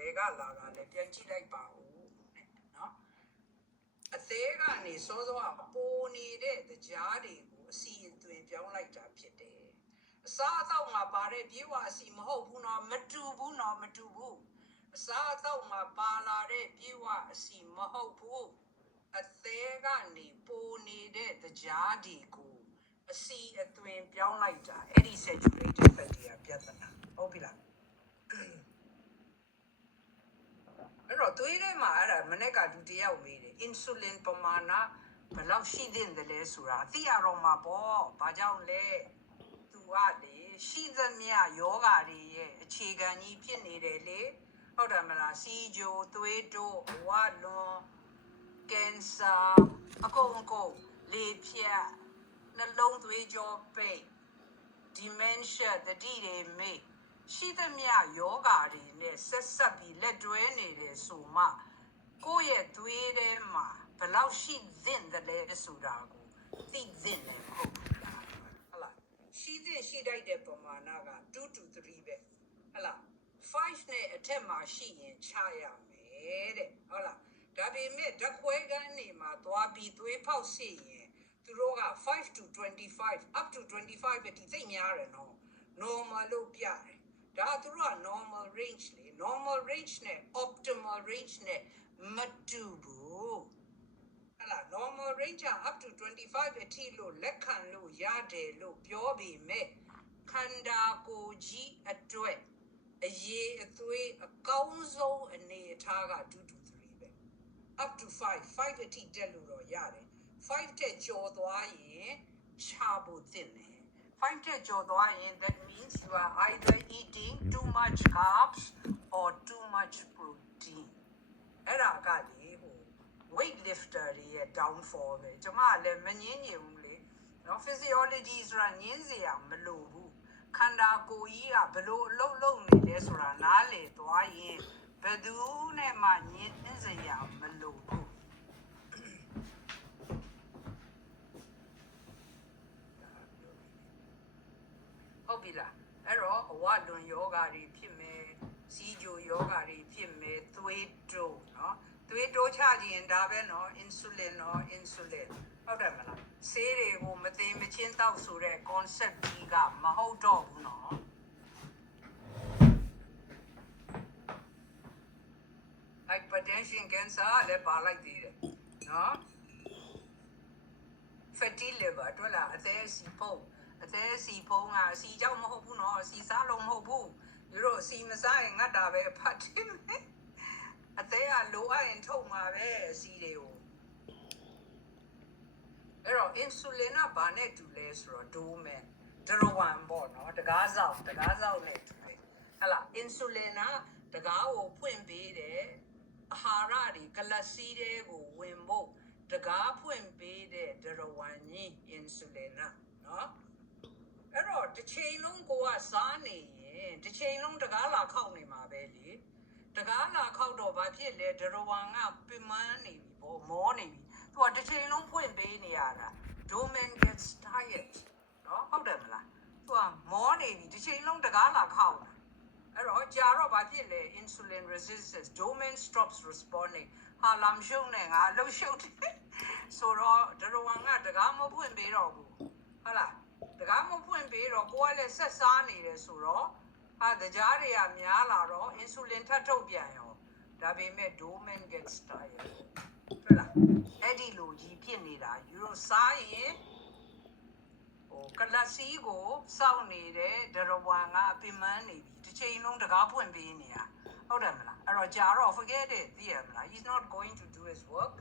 ဘယ်ကလာတာလဲပြန်ကြည့်လိုက်ပါဦးနော်အသေးကနေစောစောကပိုနေတဲ့တရားတွေကိုအစီအသွင်ပြောင်းလိုက်တာဖြစ်တယ်အစားအသောက်မှာပါတဲ့ပြေဝအစီမဟုတ်ဘူးနော်မတူဘူးနော်မတူဘူးအစားအသောက်မှာပါလာတဲ့ပြေဝအစီမဟုတ်ဘူးအသေးကနေပိုနေတဲ့တရားတွေကိုအစီအသွင်ပြောင်းလိုက်တာအဲ့ဒီ saturated fatty ကပြဿနာဟုတ်ပြီလားအဲ့တော့သွေးထဲမှာအဲ့ဒါမနေ့ကလူတယောက်မေးတယ် insulin ပမာဏဘယ်လောက်ရှိသင့်တယ်လဲဆိုတာအသိရတော့မှာပေါ့ဘာကြောင့်လဲသူကလေရှိသမျှယောဂါတွေရဲ့အခြေခံကြီးဖြစ်နေတယ်လေဟုတ်တယ်မလားစီဂျိုသွေးတိုးအဝလွန်ကင်ဆာအကုန်လေဖြတ်နှလုံးသွေးကြောပိတ် dementia တတိတွေမေ့ရှိသမျှယောဂါတွေနဲ့ဆက်ဆက်ပြီးလက်တွဲနေတယ်ဆိုမှကိုယ့်ရဲ့သွေးထဲမှာဘယ်လောက်ရှိသင့်တယ်လဲဆိုတာကိုသိသင့်တယ်မဟုတ်ဘူးလားဟုတ်လားရှိသင့်ရှိတတ်တဲ့ပမာဏက2 to 3ပဲဟုတ်လား5နဲ့အထက်မှာရှိရင်ချရမယ်တဲ့ဟုတ်လားဒါပေမဲ့ဓာတ်ခွဲခန်းနေမှာသွားပြီးသွေးဖောက်စီရင်သူတို့က5 to 25 up to 25ပဲဒီသိများတယ်နော် normal လို့ပြတယ်ဒါသူတို့က normal range လေ normal range နဲ့ optimal range နဲ့မတူဘူးဟလာ normal range က up to 25အထိလို့လက်ခံလို့ရတယ်လို့ပြောပေမဲ့ခန္ဓာကိုယ်ကြီးအတွက်အရေးအသွေးအကောင်းဆုံးအနေအထားက2 to 3ပဲ up to 5 အထိတက်လို့တော့ရတယ်5တက်ကျော်သွားရင်ချဖို့သင့်တယ်5တက်ကျော်သွားရင် that means you are either eating too much carbs or too much protein အဲ့ဒါကလေဟို weight lifter တွေရဲ့ downfall ပဲကျွန်မလည်းမငင်းညင်ဘူးလေနော် physiology ဆိုတာငင်းစရာမလိုဘူးခန္ဓာကိုယ်ကြီးကဘလို့အလုံးလုံးနေလဲဆိုတာနားလည်သွားရင်ဘယ်သူနဲ့မှငင်းစရာမလိုဘူးဟုတ်ပြီလားအဲ့တော့အဝလွန်ယောဂါတွေဖြစ်မယ်စီဂျိုယောဂါတွေဖြစ်မယ်သွေးတိုးနော်သွေးတိုးချခြင်းဒါပဲနော် insulin နော် insulin ဟုတ်တယ်မလားဆေးတွေကိုမသိမချင်းတောက်ဆိုတဲ့ concept ကြီးကမဟုတ်တော့ဘူးနော် hypertension cancer လည်းပါလိုက်သေးတယ်နော် fatty liver တို့လားအသေးစီဖုံးအသေးစီဖုံးကအစီကြောင့်မဟုတ်ဘူးနော်အစီစားလုံးမဟုတ်ဘူးသူတို့အစီမစားရင်ငတ်တာပဲဖတ်တယ်အသေးကလိုအပ်ရင်ထုတ်မှာပဲအစီတွေကိုအဲ့တော့ insulin ကဘာနဲ့တူလဲဆိုတော့ domain ဒရဝံပေါ့နော်တကားစောက်နဲ့တူတယ်ဟလာ insulin ကတကားကိုဖွင့်ပေးတယ်အာဟာရတွေကလပ်စီးတွေကိုဝင်ဖို့တကားဖွင့်ပေးတဲ့ဒရဝံကြီး insulin နော်အဲ့တော့တစ်ချိန်လုံးကိုကစားနေရင်တစ်ချိန်လုံးတကားလာခောက်နေမှာပဲလေတကားလာခောက်တော့ဘာဖြစ်လဲဒရဝံကပင်မနေပြီပေါ့မောနေပြီသူကတစ်ချိန်လုံးဖွင့်ပေးနေရတာ domain gets tired နော်ဟုတ်တယ်မလားသူကမောနေပြီတစ်ချိန်လုံးတကားလာခောက်တာအဲ့တော့ကြာတော့ဘာဖြစ်လဲ insulin resistance domain stops responding ဟာလမ်းရှုံနေငါလှုပ်ရှုပ်တယ်ဆိုတော့ဒရဝံကတကားမဖွင့်ပေးတော့ဘူးဟုတ်လားတကားမဖွင့်ပေးတော့ကိုကလည်းဆက်စားနေတယ်ဆိုတော့ဟာကြားတွေကများလာတော့ insulin ထပ်ထုတ်ပြန်ရောဒါပေမဲ့ domain gets tired ဟုတ်လားအဲ့ဒီလိုကြီးဖြစ်နေတာယူရိုစားရင်ဟိုကလပ်စီကိုစောင့်နေတဲ့ဒရဝံကပင်မနေပြီတစ်ချိန်လုံးတကားဖွင့်ပေးနေတာဟုတ်တယ်မလားအဲ့တော့ကြာတော့ forget it သိရမလား he's not going to do his work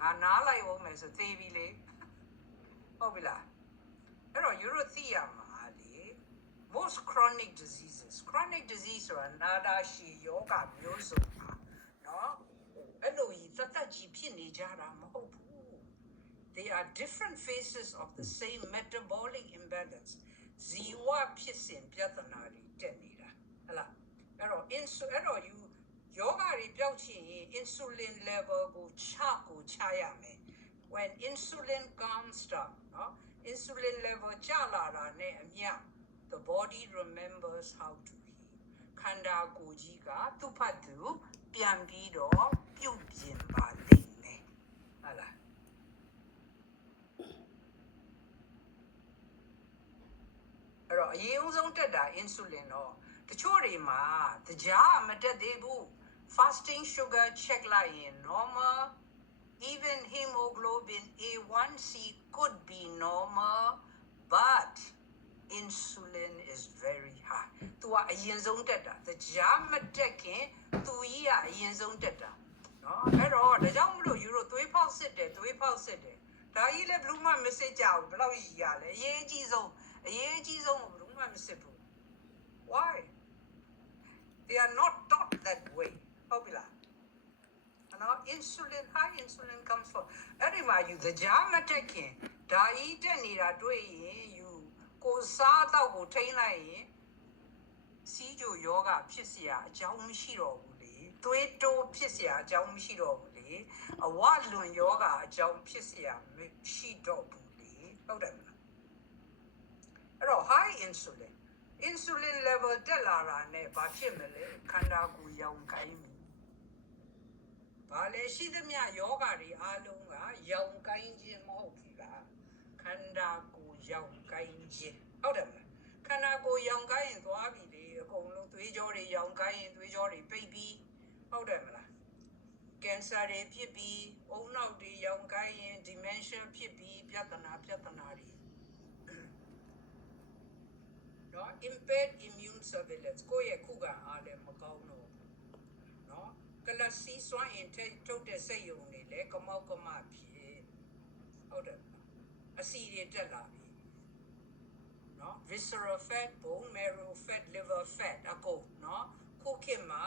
ငါနားလိုက်အောင်မယ်ဆိုသိပြီလေဟုတ်ပြီလားအဲ့တော့ယူရိုသိရမှာလေ most chronic disease ဆိုတာနာတာရှည်ယောဂမျိုးစုံပါနော်အဲ့လိုကြီးသက်ကြီးဖြစ်နေကြတာမဟုတ်ဘူး they are different phases of the same metabolic imbalance ဇီဝဖြစ်စဉ်ပြဿနာတွေတက်နေတာဟလားအဲ့တော့youယောဂတွေပျောက်ချင်ရင် insulin level ကိုချရမယ် when insulin comes down နော် insulin level ကျလာတာနဲ့အမျှ the body remembers how to heal ခန္ဓာကိုယ်ကြီးကသူ့ဖတ်သူ ပြန်ပြီးတော့ပြုတ်ပြင်ပါလိမ့်မယ်ဟုတ်လားအဲ့တော့အရင်ဦးဆုံးတက်တာ insulin တော့တချို့တွေမှာကြားမတက်သေးဘူး fasting sugar check လိုက်ရင် normal even hemoglobin A1C could be normal but insulin is very high သူကအရင်ဆုံးတက်တာကြားမတက်ခင်သူကြီးကအရင်ဆုံးတက်တာเนาะအဲ့တော့ဒါကြောင့်မလို့ယူရိုသွေးဖောက်စစ်တယ်ဒါကြီးလည်းဘယ်လို့မှမစစ်ကြဘူးဘယ်လောက်ရည်ရလဲအရေးအကြီးဆုံးကိုဘယ်လို့မှမစစ်ဘူး why they are not taught that way ဟုတ်ပြီလားနော် insulin high insulin comes from အဲ့ဒီမှာယူကြားမတက်ခင်ဒါကြီးတက်နေတာတွေ့ရင်ယူကိုစားတော့ကိုထိန်းလိုက်ရင်စီးကြိုယောဂဖြစ်เสียအကြောင်းမရှိတော့ဘူးလေသွေးတိုးဖြစ်เสียအကြောင်းမရှိတော့ဘူးလေအဝလွန်ယောဂအကြောင်းဖြစ်เสียမရှိတော့ဘူးလေဟုတ်တယ်မလားအဲ့တော့ high insulin level တက်လာတာနဲ့ဘာဖြစ်မလဲခန္ဓာကိုယ်ရောင်ကိုင်းပြီဘာလဲရှိသမျှယောဂတွေအားလုံးကရောင်ကိုင်းခြင်းမဟုတ်ဘူးလားခန္ဓာကိုယ်ရောင်ကိုင်းခြင်းဟုတ်တယ်မလားခန္ဓာကိုယ်ရောင်ကိုင်းရင်သွားပြီလေအကုန်လုံးသွေးကြောတွေရောင်ကိုင်းရင်သွေးကြောတွေပိတ်ပြီးဟုတ်တယ်မလားကင်ဆာတွေဖြစ်ပြီးအုံနောက်တွေရောင်ကိုင်းရင် dementia ဖြစ်ပြီးပြဿနာတွေနော် impaired immune surveillance ကိုယ့်ရဲ့ခုခံအားလည်းမကောင်းတော့ဘူးနော်ကလစီစွမ်းအင်ထုတ်တဲ့စိတ်ယုံတွေလည်းကမောက်ကမဖြစ်ဟုတ်တယ်အဆီတွေတက်လာပြီနော် visceral fat bone marrow fat liver fat အကုန်နော်ခုခေတ်မှာ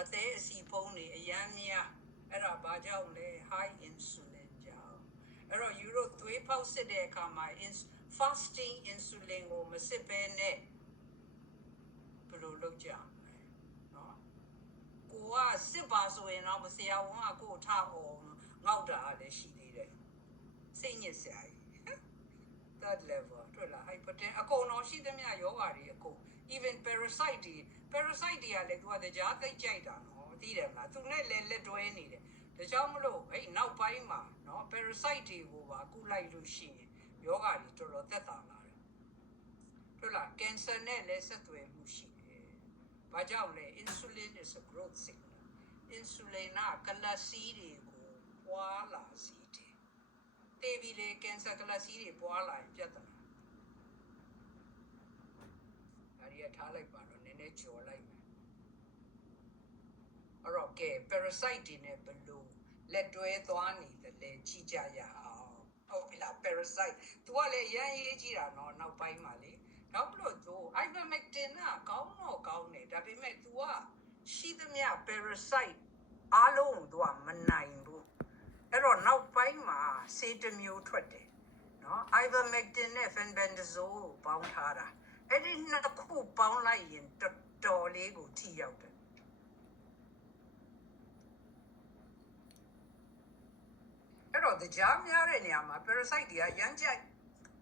အသေးအဆီဖုံးတွေအရမ်းများအဲ့ဒါဘာကြောင့်လဲ high insulin ကြောင့်အဲ့တော့ယူရိုသွေးဖောက်စစ်တဲ့အခါမှာ fasting insulin ကိုမစစ်ဘဲနဲ့ဘယ်လိုလုပ်ကြလဲနော်ကိုကစစ်ပါဆိုရင်တော့ဆရာဝန်ကကိုထားအောင်ငေါက်တာလည်းရှိသေးတယ်စိတ်ညစ်စရာကြီး that level တွေ့လား hypertension အကုန်လုံးရှိသမျှယောဂါတွေအကုန် even parasite တွေကလည်းသူကကြားသိကြိုက်တာနော်သိတယ်မလားသူနဲ့လည်းလက်တွဲနေတယ်ဒါကြောင့်မလို့အဲ့နောက်ပိုင်းမှာနော် parasite တွေကိုပါကုလိုက်လို့ရှိရင်ယောဂါတွေတော်တော်သက်သာလာတယ်တွေ့လား cancer နဲ့လည်းဆက်သွယ်မှုရှိတယ်ဘာကြောင့်လဲ insulin is a growth signal insulin ကလစီတွေကိုပွားလာစေတယ်တေးပြီးလေ cancer ကလစီတွေပွားလာရင်ပြဿနာအဲ့ဒီထားလိုက်ပါတော့နည်းနည်းကြော်လိုက်မယ်အဲ့တော့ကဲ parasite တွေနဲ့ဘယ်လိုလက်တွဲသွားနေတယ်လဲကြည့်ကြရအောင်ဟုတ်ပြီလား parasite သူကလည်းရမ်းရေးကြီးတာနော်နောက်ပိုင်းမှာလေနောက်လို့သူ ivermectin ကကောင်းတော့ကောင်းတယ်ဒါပေမဲ့ तू ကရှိသမျှ parasite အားလုံးကို तू ကမနိုင်ဘူးအဲ့တော့နောက်ပိုင်းမှာဆေးတစ်မျိုးထွက်တယ်နော် ivermectin နဲ့ fenbendazole ကိုပေါင်းထားတာအဲ့ဒီနှစ်ခုပေါင်းလိုက်ရင်တော်လေးကိုထိရောက်တယ်အဲ့တော့ကြားများတဲ့နေရာမှာ parasite တွေကရမ်းကြိုက်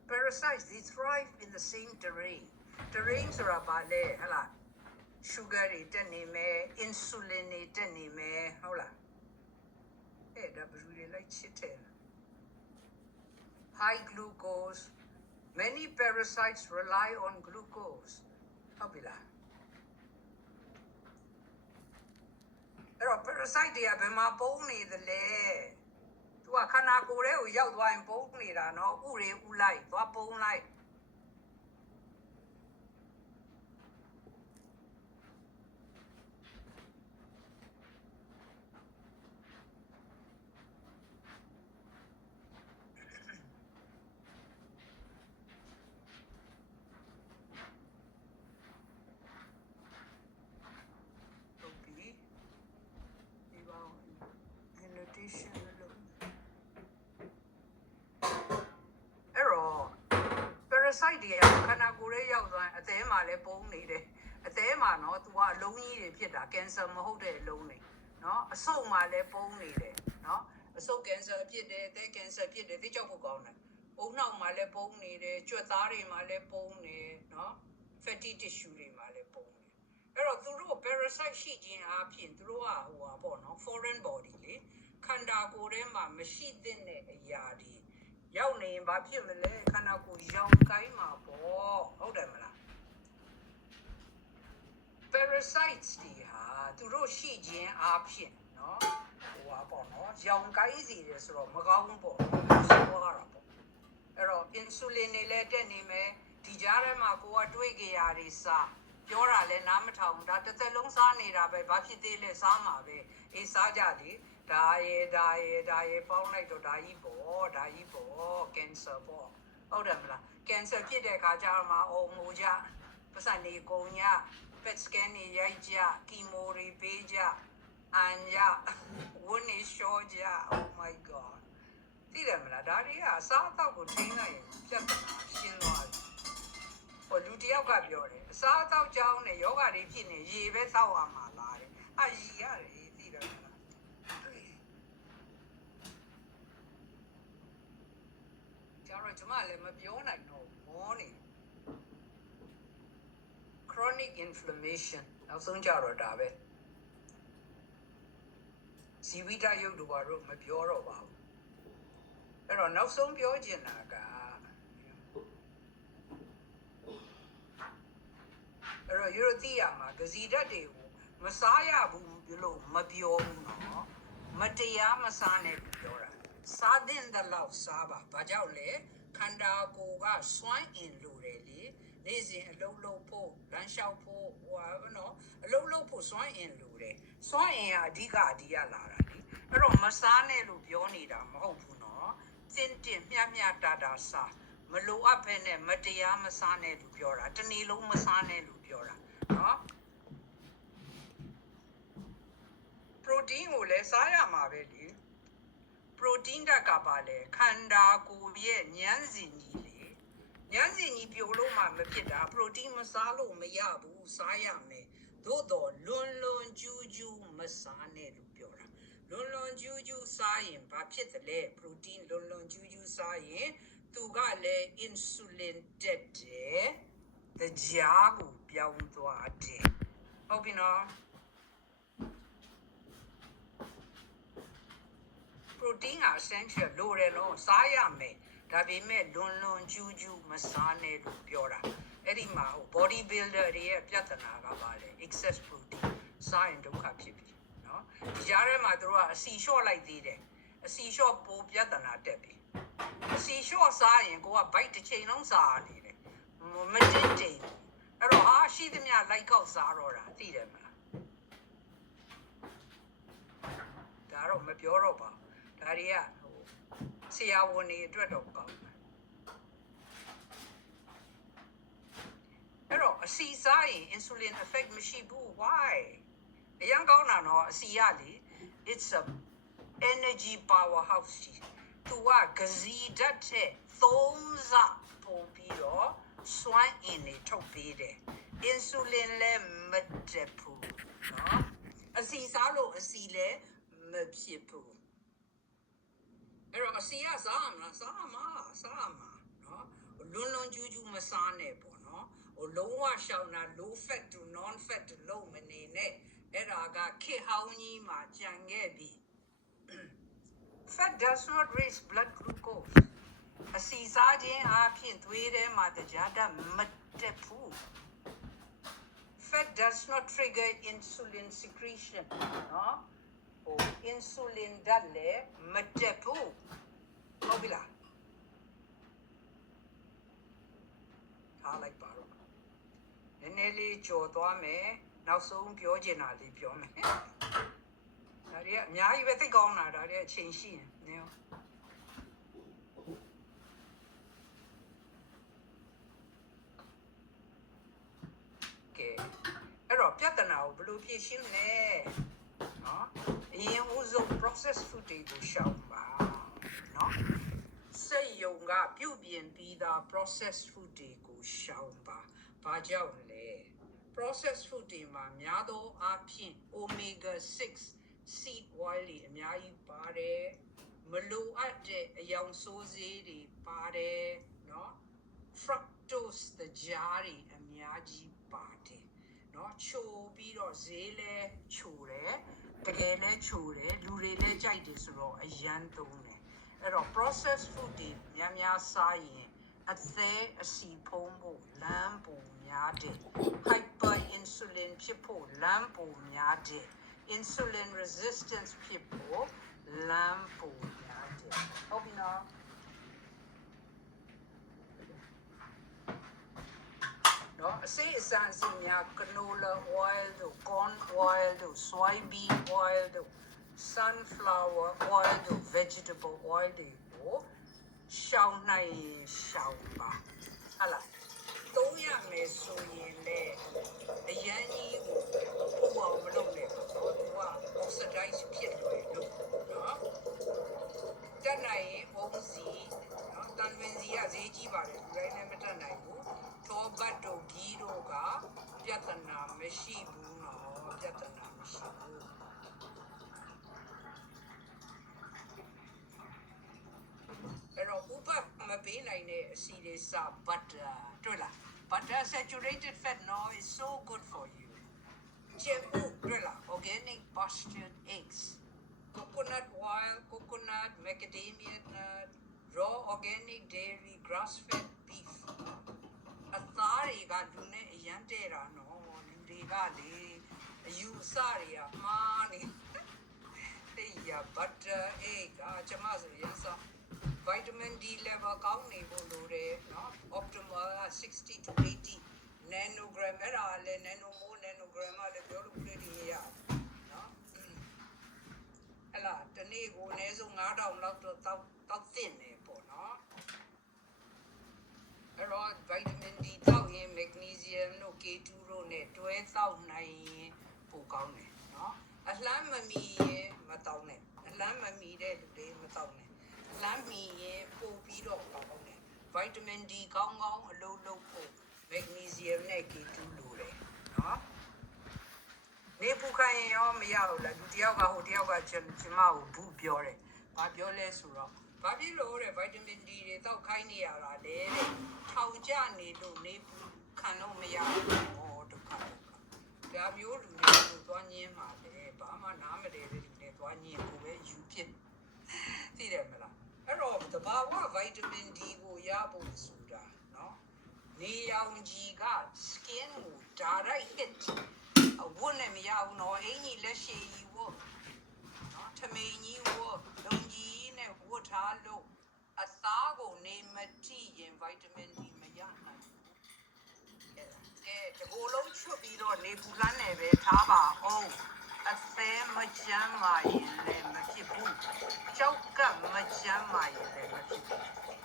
parasites they thrive in the same terrainဆိုတာဘာလဲဟလာ sugar တွေတက်နေမယ် insulin တွေတက်နေမယ်ဟုတ်လားအဲ့ဒါဘယ်လိုလဲလိုက်ချစ်တယ် high glucose many parasites rely on glucose ဟုတ်ပြီလားအဲ့တော့ parasite တွေကဘယ်မှာပုံနေသလဲသူကခန္ဓာကိုယ်ထဲကိုရောက်သွားရင်ပုံနေတာနော်ဥတွေဥလိုက်သွားပုံလိုက်parasite တွေကခန္ဓာကိုယ်ထဲရောက်သွားရင်အသေးမှာလည်းပုံနေတယ်အသေးမှာနော် तू ကအလုံးကြီးတွေဖြစ်တာ cancer မဟုတ်တဲ့အလုံးတွေနော်အဆုတ်မှာလည်းပုံနေတယ်နော်အဆုတ် cancer ဖြစ်တယ်အသေး cancer ဖြစ်တယ်သိကြောက်ဖို့ကောင်းတယ်အုံနောက်မှာလည်းပုံနေတယ်ကြွက်သားတွေမှာလည်းပုံနေနော် fatty tissue တွေမှာလည်းပုံနေ အဲ့တော့သူတို့ parasite ရှိခြင်းအပြင်သူတို့ကဟိုပါပေါ့နော် foreign body လေခန္ဓာကိုယ်ထဲမှာမရှိတဲ့အရာတွေရောက်နေရင်ဘာဖြစ်မလဲခန္ဓာကိုယ်ရောင်ကိုင်းမှာပေါ့ဟုတ်တယ်မလား parasites တွေဟာသူတို့ရှိခြင်းအပြင်နော်ဟိုပါပေါ့နော်ရောင်ကိုင်းစီတယ်ဆိုတော့မကောင်းဘူးပေါ့ဆိုရတာပေါ့အဲ့တော့ insulin တွေလည်းတက်နေမယ်ဒီကြားထဲမှာကိုကတွေးကြရတွေစားပြောတာလဲနားမထောင်ဒါတစ်သက်လုံးစားနေတာပဲဘာဖြစ်သေးလဲစားမှာပဲအေးစားကြလေဒါရေပေါင်းလိုက်တော့ဒါကြီးပေါ့ကင်ဆာပေါ့ဟုတ်တယ်မလားကင်ဆာဖြစ်တဲ့အခါကျတော့မှအော်ငိုကြပတ်စံနေကုန်ည PET scan တွေရိုက်ကြကီမိုတွေပေးကြအန်ရဝန်းနေရှော့ကြ oh my god သိတယ်မလားဒါတွေကအစားအသောက်ကိုထိန်းလိုက်ရင်ပြဿနာရှင်းသွားတယ်ဟိုလူတယောက်ကပြောတယ်အစားအသောက်ကြောင်းနဲ့ယောဂတွေဖြစ်နေရေပဲသောက်ရမှာလားတဲ့အရေရတယ်သိတယ်မလားကျတော့ကျွန်မလည်းမပြောနိုင်တော့မောနေ chronic inflammation နောက်ဆုံးကြတော့ဒါပဲဇီဝိတရုပ်တို့ဘာလို့မပြောတော့ပါဘူးအဲ့တော့နောက်ဆုံးပြောချင်တာကအဲ့တော့ယူရိုသိရမှာဂဇီဓာတ်တွေကိုမစားရဘူးလို့မပြောဘူးနော်မတရားမစားနဲ့လို့ပြောတာစားတဲ့လောက်စားပါဘာကြောင့်လဲခန္ဓာကိုယ်ကစွမ်းအင်လိုတယ်လေနေ့စဉ်အလုံးလုံးဖို့လမ်းလျှောက်ဖို့ဟိုဟာနော်အလုံးလုံးဖို့စွမ်းအင်လိုတယ်စွမ်းအင်ကအဓိကလာတာလေအဲ့တော့မစားနဲ့လို့ပြောနေတာမဟုတ်ဘူးနော်တင်မျှတာစားမလိုအပ်ဘဲနဲ့မတရားမစားနဲ့လို့ပြောတာတနေ့လုံးမစားနဲ့လို့ပြောတာနော် protein ကိုလည်းစားရမှာပဲလေ protein ဓာတ်ကပါလေခန္ဓာကိုယ်ရဲ့ဉာဏ်စဉ်ကြီးလေဉာဏ်စဉ်ကြီးပြိုလို့မှမဖြစ်တာ protein မစားလို့မရဘူးစားရမယ်သို့တော်လွန်ကျူးမစားနဲ့လို့ပြောတာလွန်ကျူးစားရင်ဘာဖြစ်သလဲ protein လွန်ကျူးစားရင်သူကလည်း insulin တက်တယ်တကြားကိုပြောင်းသွားတယ်ဟုတ်ပြီနော် protein က essential လိုတယ်လို့စားရမယ်ဒါပေမဲ့လွန်ကျူးမစားနဲ့လို့ပြောတာအဲ့ဒီမှာ body builder တွေရဲ့ပြဿနာကပါလေ excess protein စားရင်ဒုက္ခဖြစ်ပြီเนาะဒီကြားထဲမှာတို့ကအစီလျှော့လိုက်သေးတယ်အစီလျှော့ပိုပြဿနာတက်ပြီအစီလျှော့စားရင်ကိုက bite တစ်ချိန်လုံးစားနေတယ်မတင်တိမ်အဲ့တော့ဟာရှိသမျှလိုက်ကောက်စားတော့တာသိတယ်မလားဒါတော့မပြောတော့ပါဒါတွေကဆရာဝန်တွေအတွက်တော့ကောင်းတယ်အဲ့တော့အစီစားရင် insulin effect မရှိဘူး why အရင်ကောင်းတာတော့အစီရလေ it's a energy powerhouse သူကဂဇီဓာတ်တဲ့3ဆပို့ပြီးတော့စွမ်းအင်တွေထုတ်ပေးတယ် insulin လည်းမတက်ဘူးเนาะအစီစားလို့အစီလည်းမဖြစ်ဘူးအဲ့တော့အစီကစားရမလားစားမှာနော်လွန်ကျူးမစားနဲ့ပေါ့နော်ဟိုလုံးဝရှောင်တာ low fat to non fat လုံးမနေနဲ့အဲ့ဒါကခေဟောင်းကြီးမှာကြံခဲ့ပြီ fat does not raise blood glucose အစီစားခြင်းအပြင်သွေးထဲမှာတရားဓာတ်မတက်ဘူး fat does not trigger insulin secretion နော်insulin ဓာတ်လည်းမတက်ဘူးဟုတ်ပြီလားထားလိုက်ပါတော့နည်းနည်းလေးကြော်သွားမယ်နောက်ဆုံးပြောချင်တာလေးပြောမယ်ဒါတွေကအများကြီးပဲသိကောင်းတာဒါတွေအချိန်ရှိနေနည်းကဲအဲ့တော့ပြဿနာကိုဘယ်လိုဖြေရှင်းလဲနော်အရင်ဦးဆုံး process food တွေကိုရှောင်ပါနော်စိတ်ယုံကပြုတ်ပြင်ပြီးသား process food တွေကိုရှောင်ပါဘာကြောင့်လဲ process food တွေမှာများသောအားဖြင့် omega 6 seed oil တွေအများကြီးပါတယ်မလိုအပ်တဲ့အယောင်ဆိုးစေးတွေပါတယ်နော် fructose တကြားတွေအများကြီးပါတယ်နော် ချိုပြီးတော့ဈေးလဲချိုတယ်တကယ်လဲချိုတယ်လူတွေလဲကြိုက်တယ်ဆိုတော့အရန်သုံးတယ်အဲ့တော့ processed food တွေများများစားရင်အသေးအစီဖုံးဖို့လမ်းပုံများတဲ့ hyper insulin ဖြစ်ဖို့လမ်းပုံများတဲ့ insulin resistance ဖြစ်ဖို့လမ်းပုံများတဲ့ဟုတ်ပြီနော်နော်အစိအစံစများ canola oil တို့ corn oil တို့ soybean oil တို့ sunflower oil တို့ vegetable oil တွေကိုရှောင်နိုင်ရှောင်ပါဟလာသုံးရမယ်ဆိုရင်လေအရန်ကြီးကိုပူအောင်မလုပ်နဲ့ပေါ့သူက oxidize ဖြစ်တယ်လို့နော်တက်နိုင်ရင်ဘုံစီနော်တန်ဝင်စီကဈေးကြီးပါတယ်လူတိုင်းလည်းမတက်နိုင်ဘူးထောဘတ်တို့ဂီတို့ကပြဿနာမရှိဘူးနော်ပြဿနာမရှိဘူးအဲ့တော့ဥပမပေးနိုင်တဲ့အစီတွေစ butter တွေ့လား butter saturated fat no is so good for you ကျက်ဥတွေ့လား organic pastured eggs coconut oil coconut macadamia nut raw organic dairy grass fed beef အသားတွေကလူနဲ့အရန်တဲ့တာနော်လူတွေကလေအယူအဆတွေကမှားနေတေးရ butter egg ကျမဆိုရင်စvitamin D level ကောင်းနေဖို့လိုတယ်နော် optimal 60 to 80 nanogram အဲ့ဒါလည်း nanomole nanogram လည်းပြောလို့ပြည့်နေရနော်အဲ့လားတနေ့ကိုအနည်းဆုံး9000လောက်တော့တောက်သင့်နေပေါ့နော်အဲ့တော့ vitamin D တောက်ရင် magnesium တို့ K2 တို့နဲ့တွဲတောက်နိုင်ရင်ပိုကောင်းတယ်နော်အလှမ်းမမီရင်မတောက်နဲ့အလှမ်းမမီတဲ့လူတွေမတောက်နဲ့လမ်းမီရင်ပို့ပြီးတော့ကောင်းတယ် vitamin D ကောင်းကောင်းအလုပ်လုပ်ဖို့ magnesium နဲ့ K2 လိုတယ်နော်နေပူခိုင်ရောမရဘူးလားလူတယောက်ကဟိုတယောက်ကကျမကိုဘူးပြောတယ်ဘာပြောလဲဆိုတော့ဘာဖြစ်လို့တဲ့ vitamin D တွေတောက်ခိုင်းနေရတာလဲတဲ့ထောင်ကျနေလို့နေပူခံလို့မရဘူးဟောဒုက္ခဒါမျိုးလူတွေကိုသွားညင်းမှာလေဘာမှနားမလဲတဲ့လူတွေသွားညင်းကိုပဲယူဖြစ်သိတယ်မလားအဲ့တော့တဘာဝ vitamin D ကိုရဖို့ဆိုတာနော်နေရောင်ခြည်က skin ကို direct hit အဝတ်နဲ့မရဘူးနော်အင်ကြီးလက်ရှည်ကြီးဝတ်နော်ထမိန်ကြီးဝတ်လုံကြီးနဲ့ဝတ်ထားလို့အသားကိုနေမတိရင် vitamin D မရနိုင်ဘူးကဲဒီကိုလုံးချွတ်ပြီးတော့နေပူလန်းနေပဲထားပါအောင်အသေးမချမ်းပါရင်လည်းမဖြစ်ဘူးကြောက်ကမချမ်းပါရင်လည်းမဖြစ်ဘူး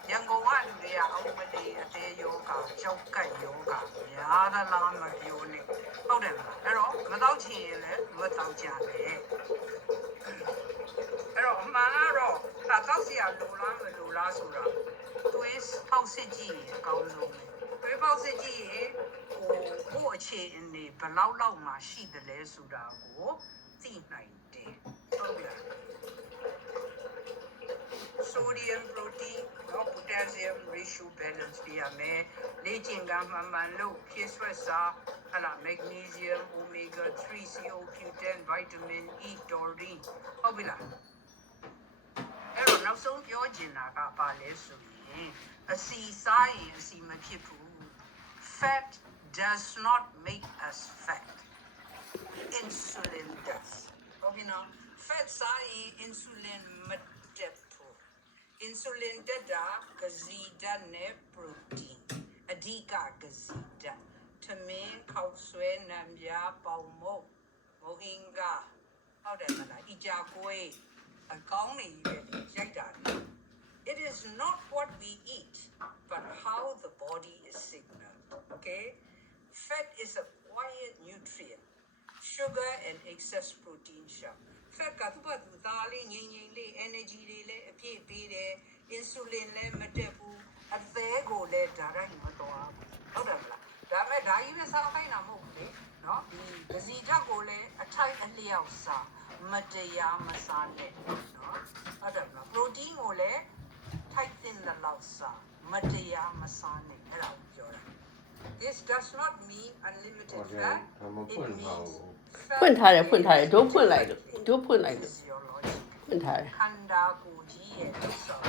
ရန်ကုန်ကလူတွေကအောက်မလေးအသေးယောဂကြောက်ကယောဂများသလားမပြောနဲ့ဟုတ်တယ်မလားအဲ့တော့မတော့ချင်ရင်လည်းမတော့ကြနဲ့အဲ့တော့အမှန်ကတော့ဒါတော့စီရလိုလားမလိုလားဆိုတာသွေးပေါက်စစ်ကြည့်ရင်အကောင်းဆုံးပဲသွေးပေါက်စစ်ကြည့်ရင်ဟိုအခြေအနေဘယ်လောက်မှရှိတယ်လဲဆိုတာကိုသိနိုင်တယ်ဟုတ်လား sodium protein နော် potassium ratio balance ပြရမယ်လေ့ကျင့်ခန်းမှန်လို့ဖြည့်ဆွတ်စာဟလာ magnesium omega 3 CoQ10 vitamin E taurine ဟုတ်ပြီလားအဲ့တော့နောက်ဆုံးပြောချင်တာကဘာလဲဆိုရင်အစီစားရင်အစီမဖြစ်ဘူး fat does not make us fat insulin does ဟုတ်ပြီနော် fat စားရင် insulin မတက်ဘူး insulin တက်တာကစီဓာတ်နဲ့ protein အဓိကကစီဓာတ်ထမင်းခောက်ဆွဲနံပြားပေါင်မုတ်မိုးဟင်းကဟုတ်တယ်မလားအကြကွေးအကောင်းနေပဲရိုက်တာလေ it is not what we eat but how the body is signaled okay fat is a quiet nutrient sugar and excess protein shop fat ကသူ့ဘာသူသားလေးငိမ့်ငိမ့်လေး energy တွေလည်းအပြည့်ပေးတယ် insulin လည်းမတက်ဘူးအသေးကိုလည်း direct မသွားဘူးဟုတ်တယ်မလားဒါပေမဲ့ဒါကြီးပဲစားခိုင်းတာမဟုတ်ဘူးလေနော်ဒီပစီဓာတ်ကိုလည်းအထိုက်အလျောက်စားမတရားမစားနဲ့နော်ဟုတ်တယ်မလား protein ကိုလည်းထိုက်တဲ့လောက်စားမတရားမစားနဲ့အဲ့ဒါကိုပြောတာ this does not mean unlimited fat. It means ဖွင့်ထားတယ်ဒိုးဖွင့်လိုက်လို့ physiological. ဖွင့်ထားတယ် ခန္ဓာကိုယ်ကြီးရဲ့လှုပ်ဆောင်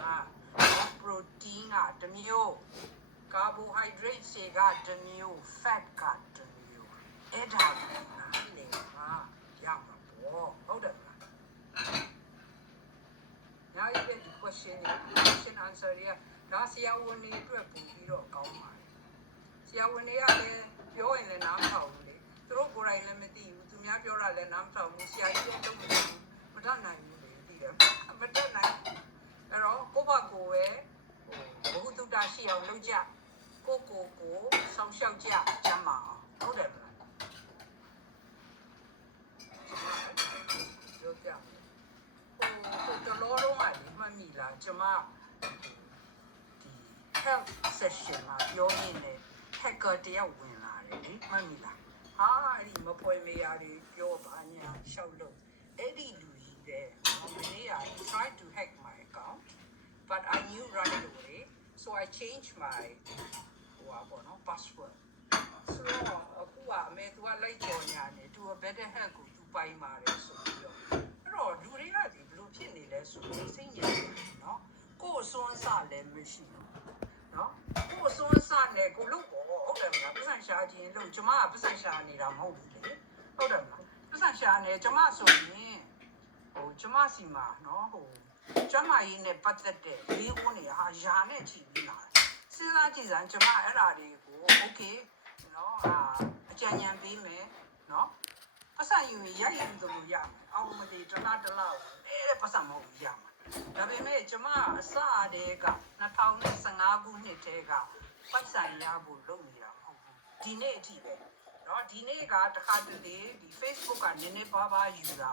တာပရိုတင်းကတစ်မျိုးကာဘိုဟိုက်ဒရိတ်တွေကတစ်မျိုး fat ကတစ်မျိုးအဲ့ဒါကလေဟာရမှာပေါ့ဟုတ်တယ်မလားညာရဲ့ဒီ question answer တွေကဒါဆရာဝန်တွေအတွက်ပို့ပြီးတော့ကောင်းပါတယ်ဆရာဝန်တွေကလည်းပြောရင်လည်းနားမထောင်ဘူးလေသူတို့ကိုယ်တိုင်လည်းမသိဘူးသူများပြောတာလည်းနားမထောင်ဘူးဆရာကြီးလည်းလုပ်မသိဘူးမတတ်နိုင်ဘူးလေသိတယ်မတတ်နိုင်အဲ့တော့ကိုယ့်ဘာကိုယ်ပဲဘုသူတရှိအောင်လုပ်ကြကိုဆောင်းလျှောက်ကြကျမ်းပါအောင်ဟုတ်တယ်မလားပြောကြမယ်တော်တော်တော့မှတ်မိလားကျမဒီ health session မှာပြောရင်းနဲ့ hacker တယောက်ဝင်လာတယ်လေမှတ်မိလားဟာအဲ့ဒီမဖွဲမေးရတွေပြောပါညာရှောက်လို့အဲ့ဒီလူကြီးတဲ့မနေ့က try to hack my account but I knew right away so I changed my password so အခုကအမေသူကလိုက်ကြော်ညာနေ to a better health ကိုသူပိုင်ပါတယ်ဆိုပြီးတော့အဲ့တော့လူတွေကဒီဘလို့ဖြစ်နေလဲဆိုရင်စိတ်ညစ်တယ်နော်ကိုယ်စွန်းစလည်းမရှိဘူးနော်ကိုယ်စွန်းစနဲ့ကိုလို့ပေါ့ဟုတ်တယ်မလားပတ်စံရှာခြင်းလို့ကျမကပတ်စံရှာနေတာမဟုတ်ဘူးလေဟုတ်တယ်မလားပတ်စံရှာနေကျမဆိုရင်ကျမစီမှာနော်ကျမကြီးနဲ့ပတ်သက်တဲ့လေးဦးနေဟာယာနဲ့ချီပြီးလာတယ်စဉ်းစားကြည့်စမ်းကျမအဲ့ဓာတွေကို okay နော်အကြံဉာဏ်ပေးမယ်နော်ပတ်စံယူရိုက်ယူသလိုရမယ်အောင်မတည်တလားကိုအဲ့ပတ်စံမဟုတ်ဘူးရမှာဒါပေမဲ့ကျမအစအတဲ့က2015ခုနှစ်တည်းကပတ်စံရဖို့လုပ်နေတာမဟုတ်ဘူးဒီနေ့အထိပဲနော်ဒီနေ့ကတခါတလေဒီ Facebook ကနည်းနည်းပါးပါးယူတာ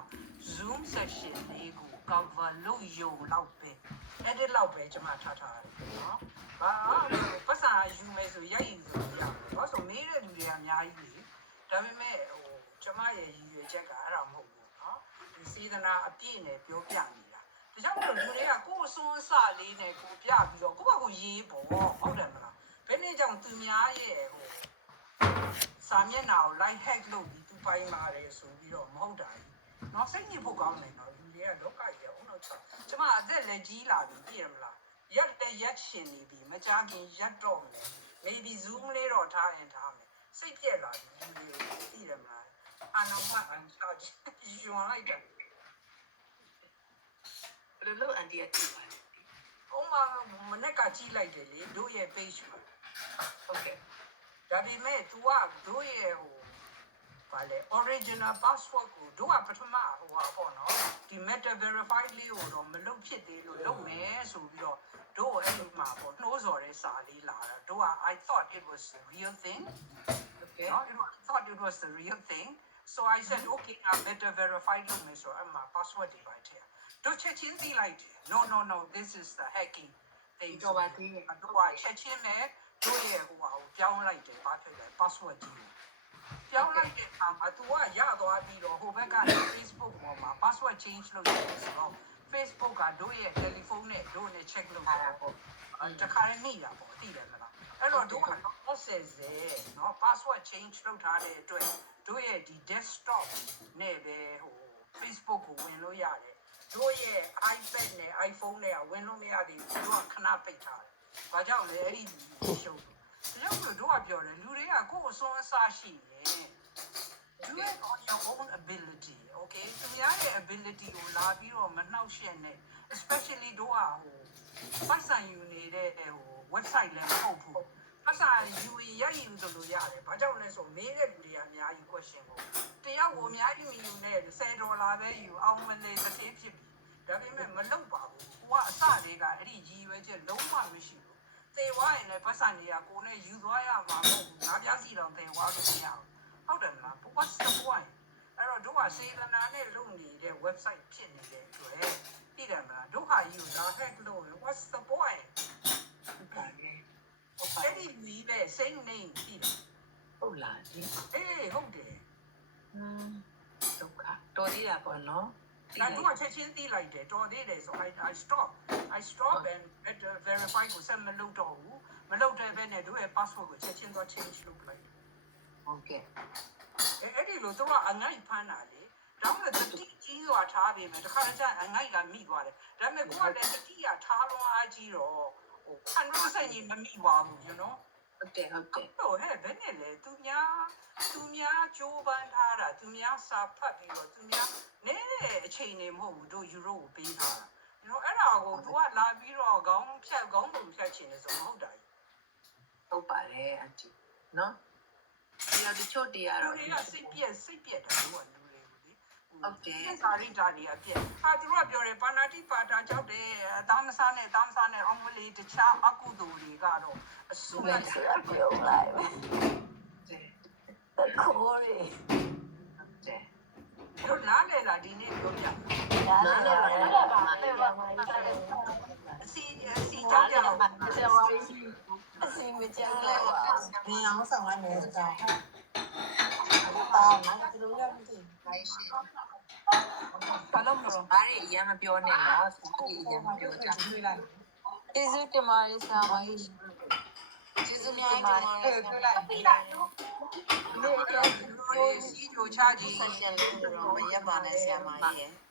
Zoom session လေးကို cover လုပ်ရုံလောက်ပဲအဲ့ဒီလောက်ပဲကျမထားတယ်နော်ဘာပတ်စံယူမယ်ဆိုရိုက်ယူဆိုရဘာဆိုမေးတဲ့လူတွေကအများကြီးလေဒါပေမဲ့ကျမရဲ့ရည်ရွယ်ချက်ကအဲ့ဒါမဟုတ်ဘူးနော်ဒီစေတနာအပြည့်နဲ့ပြောပြနေတာဒါကြောင့်မို့လူတွေကကိုယ်အစွန်းအစလေးနဲ့ကိုပြပြီးတော့ကိုယ့်ဘာကိုရေးပေါ့ဟုတ်တယ်မလားဘယ်နည်းကြောင့်သူများရဲ့စာမျက်နှာကို live hack လုပ်ပြီးသူပိုင်ပါတယ်ဆိုပြီးတော့မဟုတ်တာကြီးနော်စိတ်ညစ်ဖို့ကောင်းတယ်နော်လူတွေကလောကကြီးအောင်လို့ကျမအသက်လည်းကြီးလာပြီသိရမလားရက်တဲ့ရက်ရှင်နေပြီမကြခင်ရက်တော့မယ် maybe zoom လေးတော့ထားရင်ထားမယ်စိတ်ပြက်လာပြီလူတွေသိရမလားအနောက်မှအန်ချာယူလိုက်တယ်ဘယ်လိုအန်တီအတီးပါလဲမနေ့ကကြည့်လိုက်တယ်လေတို့ရဲ့ page မှာဟုတ်ကဲ့ဒါပေမဲ့ तू ကတို့ရဲ့ဘာလဲ original password ကိုတို့ကပထမပေါ့နော်ဒီ meta verified လေးကိုတော့မလုပ်ဖြစ်သေးလို့လုပ်မယ်ဆိုပြီးတော့တို့အဲ့လိုမှာပေါ့နှိုးစော်တဲ့စာလေးလာတာတို့က I thought it was the real thing okay no, I thought it was the real thing so I said okay I better verify လုပ်မယ်ဆိုတော့အမှ password တွေပါထည့်တို့ချက်ချင်းသိလိုက်တယ် no this is the hacking thing တော့ပါသေးတယ်တို့ကချက်ချင်းနဲ့တို့ရဲ့ပြောင်းလိုက်တယ်ဘာဖြစ်လဲ password ကြီးပြောင်းလိုက်တဲ့အခါမှာ तू ကရသွားပြီးတော့ဟိုဘက်က Facebook ပေါ်မှာ password change လုပ်ရတယ်ဆိုတော့ Facebook ကတို့ရဲ့ telephone နဲ့တို့နဲ့ check လုပ်တာပေါ့တခါတည်းမိတာပေါ့သိတယ်မလားအဲ့တော့တို့က process နော် password change လုပ်ထားတဲ့အတွက်တို့ရဲ့ဒီ desktop နဲ့ပဲFacebook ကိုဝင်လို့ရတယ်တို့ရဲ့ iPad နဲ့ iPhone နဲ့ဝင်လို့မရသေးဘူးတို့ကခဏပိတ်ထားတယ်ဘာကြောင့်လဲအဲ့ဒီရှုပ်ရုပ်တို့ကပြောတယ်လူတွေကကိုယ်အစွမ်းအစရှိတယ် do it on your own ability okay သူများရဲ့ ability ကိုလာပြီးတော့မနှောက်ယှက်နဲ့ especially တို့ကပတ်စံယူနေတဲ့ website လည်းမဟုတ်ဘူးပတ်စံယူရယူသလိုရတယ်ဘာကြောင့်လဲဆိုမေးတဲ့လူတွေကအများကြီး question ကိုတယောက်ကိုအများကြီးမယူနဲ့$10ပဲယူအောင်မနေတစ်သေးဖြစ်ပြီဒါပေမဲ့မလုပ်ပါဘူးကိုကအစတွေကအဲ့ဒီကြီးရွယ်ချက်လုံးဝမရှိဘူးသေဝါရင်လည်းပတ်စံတွေကကိုနဲ့ယူသွားရမှာမဟုတ်ဘူးငါပြစီတော့သေဝါလို့မရဘူးဟုတ်တယ်မလား what's the point အဲ့တော့တို့ကစေတနာနဲ့လုပ်နေတဲ့ website ဖြစ်နေတဲ့အတွက်သိတယ်မလားဒုက္ခယူတာ hack လုပ်ရင် what's the point ဟုတ်ပါလေအဲ့ဒီမီးပဲ same name သိတယ်ဟုတ်လားဒီအေးဟုတ်တယ်ဒုက္ခတော်သေးတာပေါ့နော်ဒါတို့ကချက်ချင်းသိလိုက်တယ်တော်သေးတယ်ဆို I stop and verify ကိုဆက်မလုပ်တော့ဘူး မလုပ်တဲ့ဘဲနဲ့တို့ရဲ့ password ကိုချက်ချင်းသွား change လုပ်လိုက် ဟုတ်ကဲ့ အဲ့ဒီလိုသူကအငိုက်ဖမ်းတာလေဒါမှမဟုတ်တတိကြီးစွာထားပြီးမယ်တခါတည်းကျအငိုက်ကမိသွားတယ်ဒါပေမဲ့ကိုကလည်းတတိကထားလွန်အားကြီးတော့ဟို100%ကြီးမမိပါဘူး you know ဟုတ်တယ် တော့ဟဲ့ဘယ်နဲ့လဲသူများကြိုးပမ်းထားတာသူများစာဖတ်ပြီးတော့သူများနည်းတဲ့အချိန်နေမဟုတ်ဘူးတို့ယူရိုကိုပေးထားတာ you know အဲ့ဒါကိုသူကလာပြီးတော့ခေါင်းဖြတ်ချင်တယ်ဆိုမဟုတ်တာကြီး ဟုတ်ပါတယ်အတီနော်ဒီတော့တချို့တရား လူ တော့ တွေကစိတ်ပြက်တယ်လို့ကလူတွေကိုလေ ဟုတ်တယ် စာရိတာတွေအပြက်ဟာသူကပြောတယ်ပါဏာတိပါတာကြောက်တယ်တောင်းမစားနဲ့အောင်မလေးတခြားအကုသိုလ်တွေကတော့အဆူလိုက် ပြုံးလိုက်ပဲ တယ် တခိုးရီ တယ် တို့နားလေလားဒီနေ့ပြောပြ နားလည်းပါအစီကြောက်ကြအောင် ဆရာမကြီးအစီမကြောက်တော့ပါ 你要上来没得干？到哪个都要不得。 လိုက်ရှိ ဘာလို့မလို့ ဘာတွေအရင်မပြောနဲ့နော်ဒီအရင်မပြောကြ 对来， ကျေးဇူးတင်ပါတယ်ဆရာမကြီးကျေးဇူးများတင်ပါတယ် 对来。 ဒီလိုစီချိုချကြီး ဆက်ရှင်လေးတော့မရက်ပါနဲ့ဆရာမကြီး